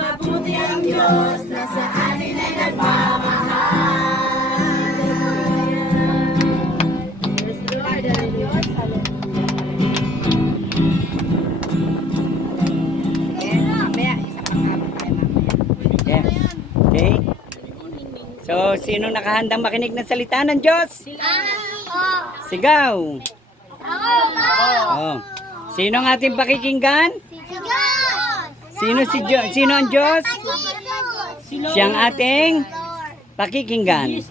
Mabuti ang Diyos na sa atin ay nagmamahal. Praise the Lord, Diyos. Mamaya, isa pang habang tayo mamaya. Yes. Okay. So, sinong nakahandang makinig ng salita ng Diyos? Sigaw. Oh. Sino ang ating pakikinggan? Sino sino ang Diyos? Siyang ating pakikinggan.